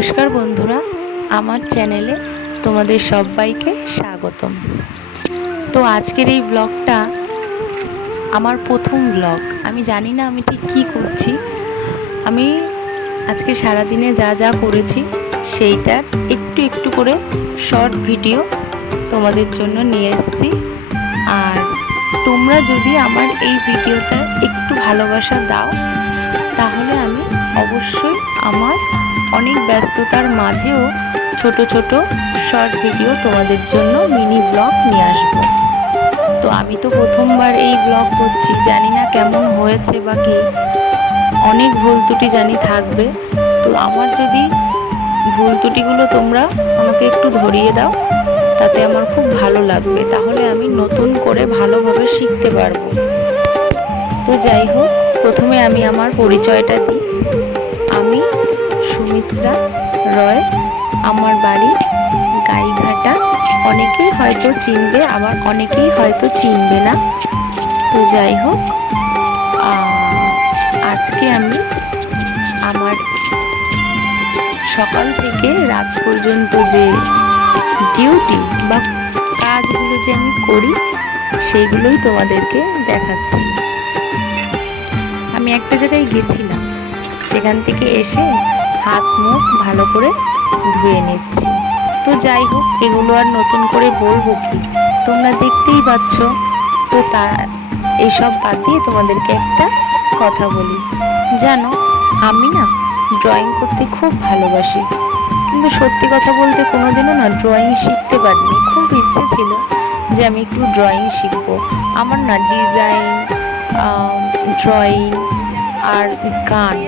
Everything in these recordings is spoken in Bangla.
নমস্কার বন্ধুরা, আমার চ্যানেলে তোমাদের সবাইকে স্বাগতম। তো আজকের এই ব্লগটা আমার প্রথম ব্লগ। আমি জানি না আমি ঠিক কী করছি। আমি আজকে সারাদিনে যা যা করেছি, সেইটার একটু একটু করে শর্ট ভিডিও তোমাদের জন্য নিয়ে এসেছি। আর তোমরা যদি আমার এই ভিডিওটা একটু ভালোবাসা দাও, তাহলে অবশ্যই আমার অনেক ব্যস্ততার মাঝেও ছোট ছোট শর্ট ভিডিও তোমাদের জন্য মিনি ব্লগ নিয়ে আসব। তো আমি তো প্রথমবার এই ব্লগ করছি, জানি না কেমন হয়েছে বা কি। অনেক ভুল ত্রুটি জানি থাকবে। তো আমার যদি ভুল ত্রুটিগুলো তোমরা আমাকে একটু ধরিয়ে দাও, তাতে আমার খুব ভালো লাগবে। তাহলে আমি নতুন করে ভালোভাবে শিখতে পারব। তো যাই হোক, প্রথমে আমি আমার পরিচয়টা দিই। সুমিত্রা রয়, আমার বাড়ি গাইঘাটা। অনেকেই হয়তো চিনবে, আবার অনেকেই হয়তো চিনবে না। তো যাই হোক আজকে আমি আমার সকাল থেকে রাত পর্যন্ত যে ডিউটি বা কাজগুলো যে আমি করি, সেইগুলোই তোমাদেরকে দেখাচ্ছি। আমি একটা জায়গায় গেছিলাম। সেখান থেকে এসে হাত, মুখ ভালো করে ধুয়ে নিচ্ছি। তো যাই হোক, এগুলো আর নতুন করে বলব কি? তোমরা দেখতেই পাচ্ছ, তো তা এইসব বাদ তোমাদেরকে একটা কথা বলি। জানো, আমি না ড্রয়িং করতে খুব ভালোবাসি। কিন্তু সত্যি কথা বলতে কোনোদিনও না ড্রয়িং শিখতে পারিনি। খুব ইচ্ছে ছিল যে আমি একটু ড্রয়িং শিখব। আমার না ডিজাইন ড্রয়িং আর গান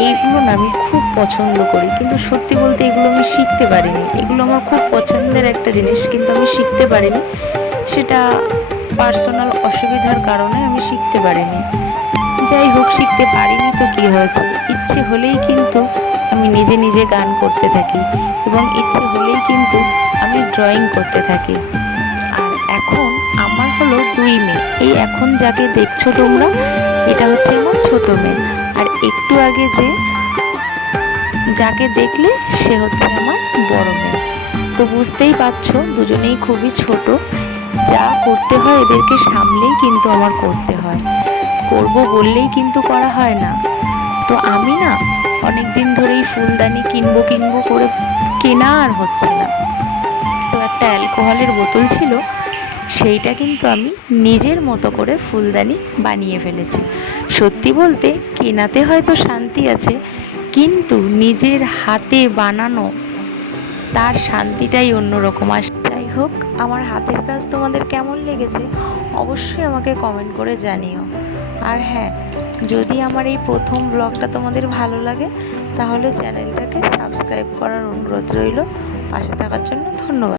এইগুলো না আমি খুব পছন্দ করি। কিন্তু সত্যি বলতে এগুলো আমি শিখতে পারিনি। এগুলো আমার খুব পছন্দের একটা জিনিস, কিন্তু আমি শিখতে পারিনি। সেটা পার্সোনাল অসুবিধার কারণে আমি শিখতে পারিনি। যাই হোক, শিখতে পারিনি তো কি হয়েছে? ইচ্ছে হলেই কিন্তু আমি নিজে নিজে গান করতে থাকি এবং ইচ্ছে হলেই কিন্তু আমি ড্রয়িং করতে থাকি। আর এখন আমার হলো দুই মেয়ে। এই এখন যাকে দেখছ তোমরা, এটা হচ্ছে আমার ছোটো মেয়ে। একটু আগে যে যাকে দেখলে সে হচ্ছে আমার বড় মেয়ে। তো বুঝতেই পারছ, দুজনেই খুবই ছোট। যা করতে হয় এদেরকে সামলেই কিন্তু আমার করতে হয়। করব বললেই কিন্তু করা হয় না। তো আমি না অনেক দিন ধরেই ফুলদানি কিনবো কিনবো করে কেনা আর হচ্ছে না। তো একটা অ্যালকোহলের বোতল ছিল সেইটা কিন্তু আমি নিজের মতো করে ফুলদানি বানিয়ে ফেলেছি। সত্যি বলতে কেনাতে হয়তো শান্তি আছে, কিন্তু নিজের হাতে বানানো তার শান্তিটাই অন্যরকম। আস যাই হোক, আমার হাতের কাজ তোমাদের কেমন লেগেছে অবশ্যই আমাকে কমেন্ট করে জানিও। আর হ্যাঁ যদি আমার এই প্রথম ব্লগটা তোমাদের ভালো লাগে, তাহলে চ্যানেলটাকে সাবস্ক্রাইব করার অনুরোধ রইল। পাশে থাকার জন্য ধন্যবাদ।